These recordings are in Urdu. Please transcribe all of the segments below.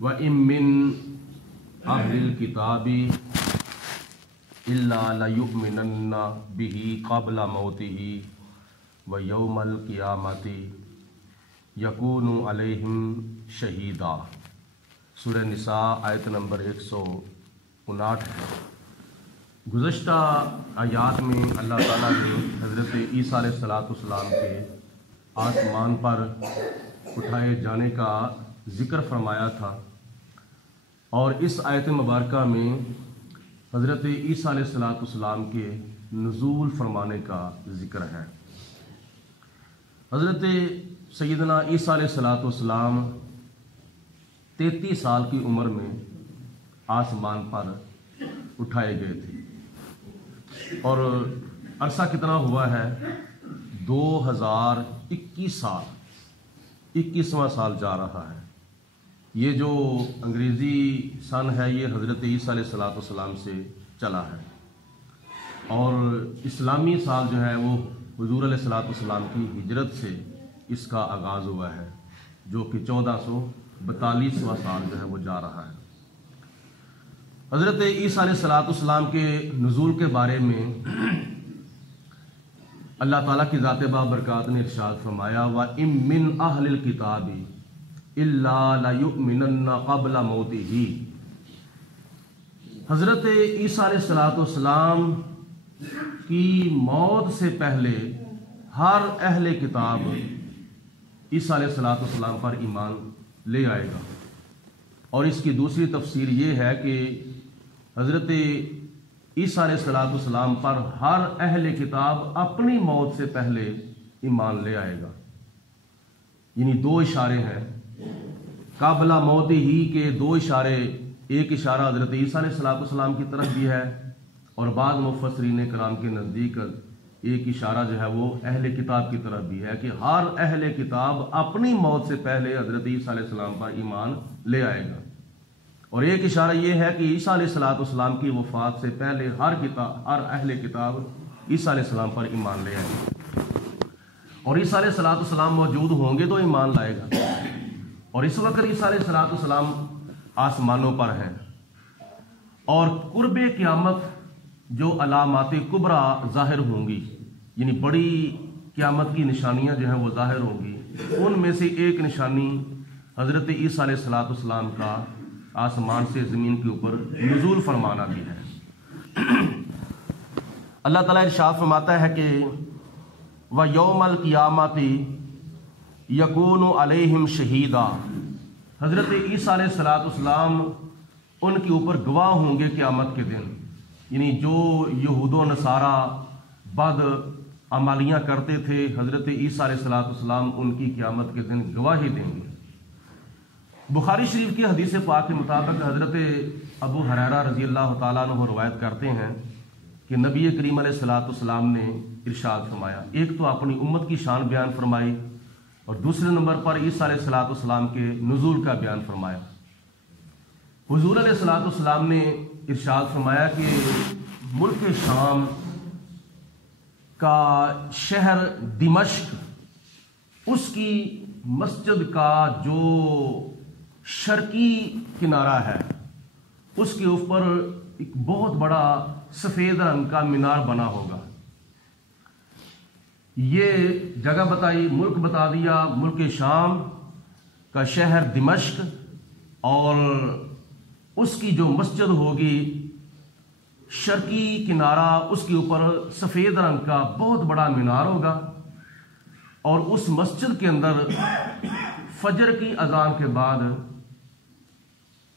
وَإِن مِّن أَهْلِ الْكِتَابِ إِلَّا لَيُؤْمِنَنَّ بِهِ قَبْلَ مَوْتِهِ وَيَوْمَ الْقِيَامَةِ يَكُونُ عَلَيْهِمْ شَہِیدًا۔ سورہ نساء آیت نمبر 159 ہے۔ گزشتہ آیات میں اللہ تعالیٰ نے حضرت عیسیٰ علیہ السلام کے آسمان پر اٹھائے جانے کا ذکر فرمایا تھا، اور اس آیت مبارکہ میں حضرت عیسیٰ علیہ السلام کے نزول فرمانے کا ذکر ہے۔ حضرت سیدنا عیسیٰ علیہ السلام 33 سال کی عمر میں آسمان پر اٹھائے گئے تھے، اور عرصہ کتنا ہوا ہے؟ 2021 سال، 21واں سال جا رہا ہے۔ یہ جو انگریزی سن ہے یہ حضرت عیسیٰ علیہ السلام سے چلا ہے، اور اسلامی سال جو ہے وہ حضور علیہ السلام کی ہجرت سے اس کا آغاز ہوا ہے، جو کہ 1442واں سال جو ہے وہ جا رہا ہے۔ حضرت عیسیٰ علیہ السلام کے نزول کے بارے میں اللہ تعالیٰ کی ذات بابرکات نے ارشاد فرمایا، وَإِن مِّنْ أَهْلِ الْكِتَابِ إِلَّا لَيُؤْمِنَنَّ قَبْلَ مَوْتِهِ۔ حضرت عیسیٰ علیہ السلام کی موت سے پہلے ہر اہل کتاب عیسیٰ علیہ السلام پر ایمان لے آئے گا، اور اس کی دوسری تفسیر یہ ہے کہ حضرت عیسیٰ علیہ السلام پر ہر اہل کتاب اپنی موت سے پہلے ایمان لے آئے گا۔ یعنی دو اشارے ہیں، قبل موت ہی کے دو اشارے، ایک اشارہ حضرت عیسیٰ علیہ السلام کی طرف بھی ہے، اور بعض مفسرین کرام کے نزدیک ایک اشارہ جو ہے وہ اہل کتاب کی طرف بھی ہے کہ ہر اہل کتاب اپنی موت سے پہلے حضرت عیسیٰ علیہ السلام پر ایمان لے آئے گا، اور ایک اشارہ یہ ہے کہ عیسیٰ علیہ السلام کی وفات سے پہلے ہر اہل کتاب عیسیٰ علیہ السلام پر ایمان لے آئے گا، اور عیسیٰ علیہ السلام موجود ہوں گے تو ایمان لائے گا۔ اور اس وقت عیسیٰ علیہ السلام آسمانوں پر ہیں، اور قرب قیامت جو علامات کبریٰ ظاہر ہوں گی، یعنی بڑی قیامت کی نشانیاں جو ہیں وہ ظاہر ہوں گی، ان میں سے ایک نشانی حضرت عیسیٰ علیہ السلام کا آسمان سے زمین کے اوپر نزول فرمانا بھی ہے۔ اللہ تعالیٰ ارشاد فرماتا ہے کہ وَيَوْمَ الْقِيَامَةِ يَكُونُ عَلَيْهِمْ شَهِيدًا۔ حضرت عیسیٰ علیہ السلام ان کے اوپر گواہ ہوں گے قیامت کے دن، یعنی جو یہود و نصارہ بد عملیاں کرتے تھے، حضرت عیسیٰ علیہ السلام ان کی قیامت کے دن گواہی دیں گے۔ بخاری شریف کی حدیث پاک کے مطابق حضرت ابو ہریرہ رضی اللہ تعالیٰ عنہ روایت کرتے ہیں کہ نبی کریم علیہ السلام نے ارشاد فرمایا، ایک تو اپنی امت کی شان بیان فرمائی، اور دوسرے نمبر پر عیسیٰ علیہ السلام کے نزول کا بیان فرمایا۔ حضور علیہ السلام نے ارشاد فرمایا کہ ملک شام کا شہر دمشق، اس کی مسجد کا جو شرقی کنارہ ہے، اس کے اوپر ایک بہت بڑا سفید رنگ کا مینار بنا ہوگا۔ یہ جگہ بتائی، ملک بتا دیا، ملک شام کا شہر دمشق، اور اس کی جو مسجد ہوگی شرقی کنارہ، اس کے اوپر سفید رنگ کا بہت بڑا مینار ہوگا، اور اس مسجد کے اندر فجر کی اذان کے بعد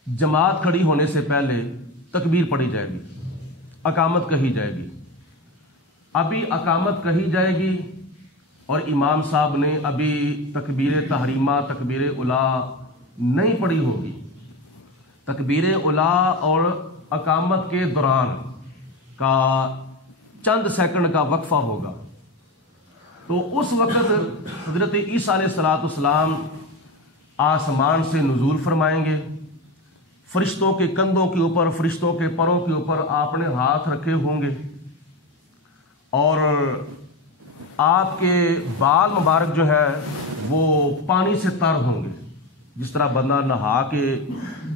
جماعت کھڑی ہونے سے پہلے تکبیر پڑھی جائے گی، اقامت کہی جائے گی۔ ابھی اقامت کہی جائے گی اور امام صاحب نے ابھی تکبیر تحریمہ، تکبیر اولا نہیں پڑھی ہوگی۔ تکبیر اولا اور اقامت کے دوران کا چند سیکنڈ کا وقفہ ہوگا، تو اس وقت حضرت عیسیٰ علیہ السلام آسمان سے نزول فرمائیں گے، فرشتوں کے کندھوں کے اوپر، فرشتوں کے پروں کے اوپر آپ نے ہاتھ رکھے ہوں گے، اور آپ کے بال مبارک جو ہے وہ پانی سے تر ہوں گے. جس طرح بندہ نہا کے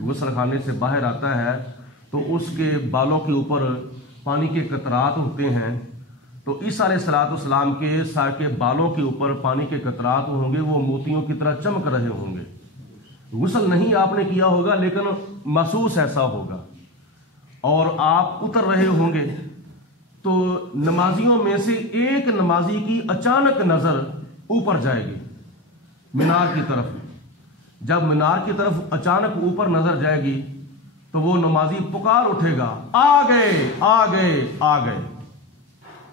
غسل خانے سے باہر آتا ہے تو اس کے بالوں کے اوپر پانی کے قطرات ہوتے ہیں، تو عیسیٰ علیہ السلام کے سر کے بالوں کے اوپر پانی کے قطرات ہوں گے، وہ موتیوں کی طرح چمک رہے ہوں گے. غسل نہیں آپ نے کیا ہوگا لیکن محسوس ایسا ہوگا، اور آپ اتر رہے ہوں گے تو نمازیوں میں سے ایک نمازی کی اچانک نظر اوپر جائے گی مینار کی طرف. جب مینار کی طرف اچانک اوپر نظر جائے گی تو وہ نمازی پکار اٹھے گا، آ گئے آ گئے آ گئے.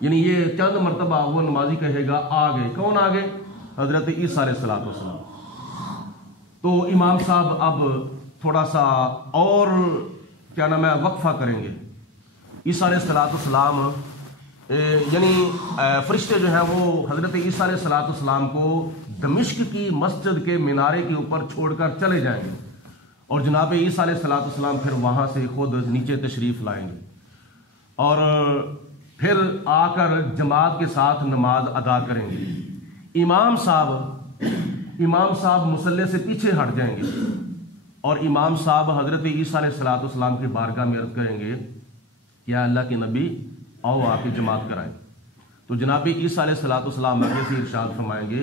یعنی یہ چند مرتبہ وہ نمازی کہے گا آ گئے. کون آ گئے؟ حضرت عیسیٰ علیہ السلام. تو امام صاحب اب تھوڑا سا اور کیا نام ہے وقفہ کریں گے. عیسیٰ علیہ السلام یعنی فرشتے جو ہیں وہ حضرت عیسیٰ علیہ السلام کو دمشق کی مسجد کے مینارے کے اوپر چھوڑ کر چلے جائیں گے، اور جناب عیسیٰ علیہ السلام پھر وہاں سے خود نیچے تشریف لائیں گے اور پھر آ کر جماعت کے ساتھ نماز ادا کریں گے. امام صاحب مصلی سے پیچھے ہٹ جائیں گے اور امام صاحب حضرت عیسیٰ علیہ السلام کی بارگاہ میں عرض کریں گے کہ یا اللہ کے نبی آؤ آپ کی جماعت کرائیں. تو جناب عیسیٰ علیہ السلام آگے سے ارشاد فرمائیں گے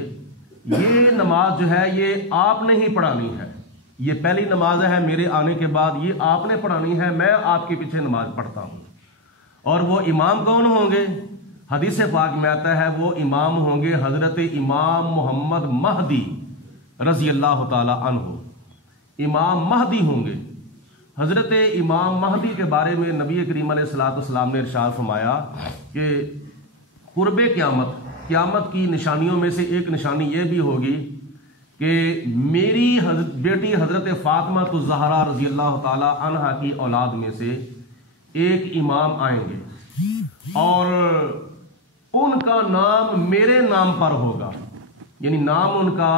یہ نماز جو ہے یہ آپ نے ہی پڑھانی ہے، یہ پہلی نماز ہے میرے آنے کے بعد، یہ آپ نے پڑھانی ہے، میں آپ کے پیچھے نماز پڑھتا ہوں. اور وہ امام کون ہوں گے؟ حدیث پاک میں آتا ہے وہ امام ہوں گے حضرت امام محمد مہدی رضی اللہ تعالی عنہ. امام مہدی ہوں گے. حضرت امام مہدی کے بارے میں نبی کریم علیہ السلام نے ارشاد فرمایا کہ قرب قیامت کی نشانیوں میں سے ایک نشانی یہ بھی ہوگی کہ میری بیٹی حضرت فاطمہ الزہرا رضی اللہ تعالی عنہا کی اولاد میں سے ایک امام آئیں گے اور ان کا نام میرے نام پر ہوگا، یعنی نام ان کا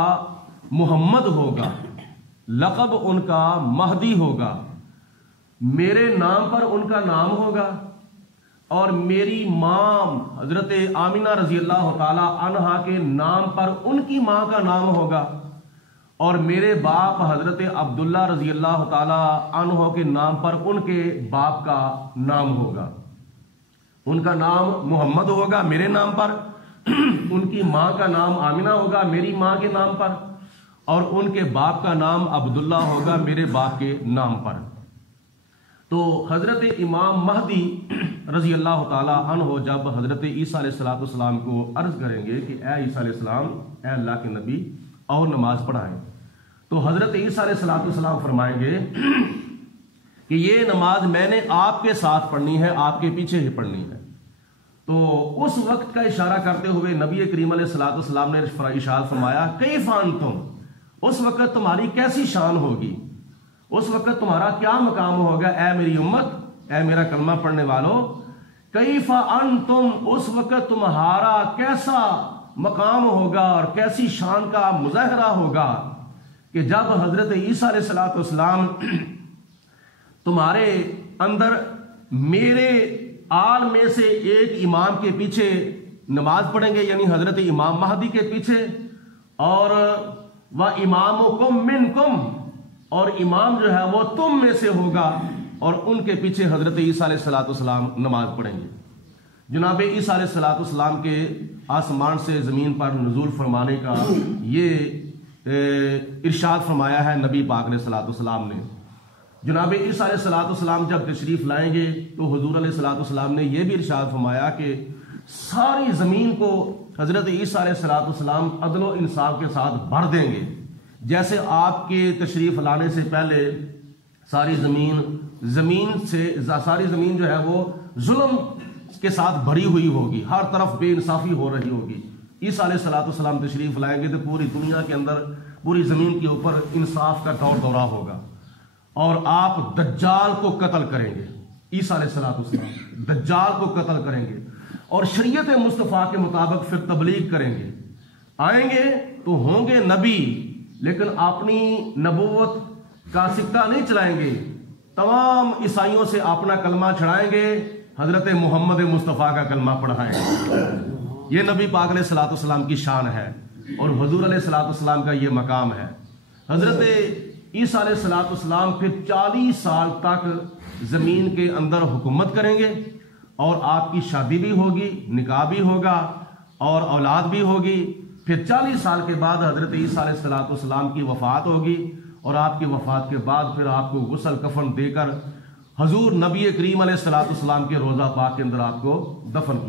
محمد ہوگا، لقب ان کا مہدی ہوگا، میرے نام پر ان کا نام ہوگا، اور میری ماں حضرت آمینہ رضی اللہ تعالی عنہا کے نام پر ان کی ماں کا نام ہوگا، اور میرے باپ حضرت عبداللہ رضی اللہ تعالی عنہ کے نام پر ان کے باپ کا نام ہوگا. ان کا نام محمد ہوگا میرے نام پر، ان کی ماں کا نام آمینہ ہوگا میری ماں کے نام پر، اور ان کے باپ کا نام عبداللہ ہوگا میرے باپ کے نام پر. تو حضرت امام مہدی رضی اللہ تعالی عنہ جب حضرت عیسیٰ علیہ السلام کو عرض کریں گے کہ اے عیسیٰ علیہ السلام، اے اللہ کے نبی اور نماز پڑھائیں، تو حضرت عیسیٰ علیہ السلام فرمائیں گے کہ یہ نماز میں نے آپ کے ساتھ پڑھنی ہے، آپ کے پیچھے ہی پڑھنی ہے. تو اس وقت کا اشارہ کرتے ہوئے نبی کریم علیہ السلام نے ارشاد فرمایا کیف انتم، اس وقت تمہاری کیسی شان ہوگی، اس وقت تمہارا کیا مقام ہوگا اے میری امت، اے میرا کلمہ پڑھنے والوں. کیف انتم، اس وقت تمہارا کیسا مقام ہوگا اور کیسی شان کا مظاہرہ ہوگا کہ جب حضرت عیسیٰ علیہ السلام تمہارے اندر میرے آل میں سے ایک امام کے پیچھے نماز پڑھیں گے، یعنی حضرت امام مہدی کے پیچھے، اور وَإِمَامُكُم مِّنكُم، اور امام جو ہے وہ تم میں سے ہوگا، اور ان کے پیچھے حضرت عیسیٰ علیہ السلام نماز پڑھیں گے. جناب عیسیٰ علیہ السلام کے آسمان سے زمین پر نزول فرمانے کا یہ ارشاد فرمایا ہے نبی پاک علیہ السلام نے. جناب عیسیٰ علیہ السلام جب تشریف لائیں گے تو حضور علیہ السلام نے یہ بھی ارشاد فرمایا کہ ساری زمین کو حضرت عیسیٰ علیہ السلام عدل و انصاف کے ساتھ بھر دیں گے. جیسے آپ کے تشریف لانے سے پہلے ساری زمین جو ہے وہ ظلم کے ساتھ بھری ہوئی ہوگی، ہر طرف بے انصافی ہو رہی ہوگی. عیسیٰ علیہ السلام تشریف لائیں گے تو پوری دنیا کے اندر، پوری زمین کے اوپر انصاف کا دور دورہ ہوگا، اور آپ دجال کو قتل کریں گے. عیسیٰ علیہ السلام دجال کو قتل کریں گے اور شریعت مصطفیٰ کے مطابق پھر تبلیغ کریں گے. آئیں گے تو ہوں گے نبی، لیکن اپنی نبوت کا سکہ نہیں چلائیں گے، تمام عیسائیوں سے اپنا کلمہ چھڑائیں گے، حضرت محمد مصطفیٰ کا کلمہ پڑھائیں گے. یہ نبی پاک علیہ السلام کی شان ہے. اور حضور علیہ الصلوۃ والسلام کا یہ مقام ہے۔ حضرت عیسیٰ علیہ الصلوۃ والسلام پھر 40 سال تک زمین کے اندر حکومت کریں گے، اور آپ کی شادی بھی ہوگی، نکاح بھی ہوگا اور اولاد بھی ہوگی۔ پھر 40 سال کے بعد حضرت عیسیٰ علیہ الصلوۃ والسلام کی وفات ہوگی، اور آپ کی وفات کے بعد پھر آپ کو غسل کفن دے کر حضور نبی کریم علیہ الصلوۃ والسلام کے روضہ پاک کے اندر آپ کو دفن کیا۔